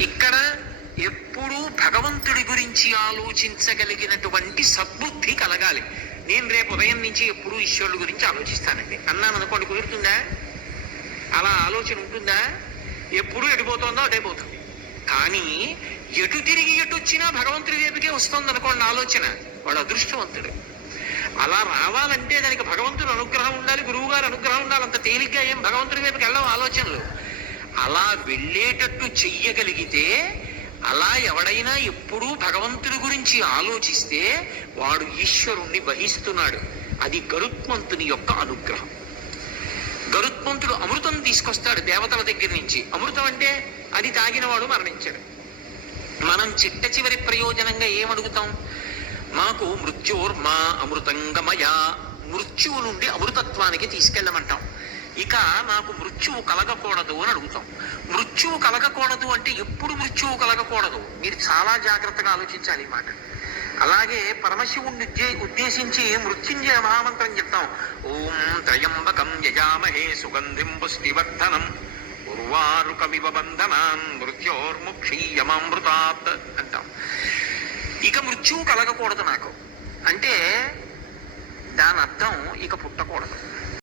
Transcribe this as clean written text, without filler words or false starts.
ఇక్కడ ఎప్పుడూ భగవంతుడి గురించి ఆలోచించగలిగినటువంటి సద్బుద్ధి కలగాలి. నేను రేపు ఉదయం నుంచి ఎప్పుడూ ఈశ్వరుడి గురించి ఆలోచిస్తానండి అన్నాను అనుకోండి, కుదురుతుందా? అలా ఆలోచన ఉంటుందా? ఎప్పుడూ ఎటుపోతుందో అటే పోతుంది. కానీ ఎటు తిరిగి ఎటు వచ్చినా భగవంతుడి వైపుకే వస్తుంది అనుకోండి ఆలోచన, వాడు అదృష్టవంతుడు. అలా రావాలంటే దానికి భగవంతుడు అనుగ్రహం ఉండాలి, గురువు గారు అనుగ్రహం ఉండాలి. అంత తేలిగ్గా ఏం భగవంతుడి వైపుకి వెళ్ళవు ఆలోచనలు. అలా వెళ్ళేటట్టు చెయ్యగలిగితే, అలా ఎవడైనా ఎప్పుడూ భగవంతుడి గురించి ఆలోచిస్తే వాడు ఈశ్వరుణ్ణి వహిస్తున్నాడు. అది గరుత్మంతుని యొక్క అనుగ్రహం. గరుత్మంతుడు అమృతం తీసుకొస్తాడు దేవతల దగ్గర నుంచి. అమృతం అంటే అది తాగినవాడు మరణించాడు. మనం చిట్ట చివరి ప్రయోజనంగా ఏమడుగుతాం? మాకు మృత్యోర్మా అమృతంగమయ, మృత్యువు నుండి అమృతత్వానికి తీసుకెళ్ళమంటాం. ఇక నాకు మృత్యువు కలగకూడదు అని అడుగుతాం. మృత్యువు కలగకూడదు అంటే ఎప్పుడు మృత్యువు కలగకూడదు? మీరు చాలా జాగ్రత్తగా ఆలోచించాలి ఈ మాట. అలాగే పరమశివుణ్ణి ఉద్దేశించి మృత్యుంజయ మహామంత్రం చెప్తాం. ఓం త్రయంబకం యజామహే సుగంధిం పుష్టివర్ధనం ఉర్వారుకమివ బంధనాన్ మృత్యోర్ముక్షీయమామృతాత్ అంటాం. ఇక మృత్యువు కలగకూడదు నాకు అంటే దాని అర్థం ఇక పుట్టకూడదు.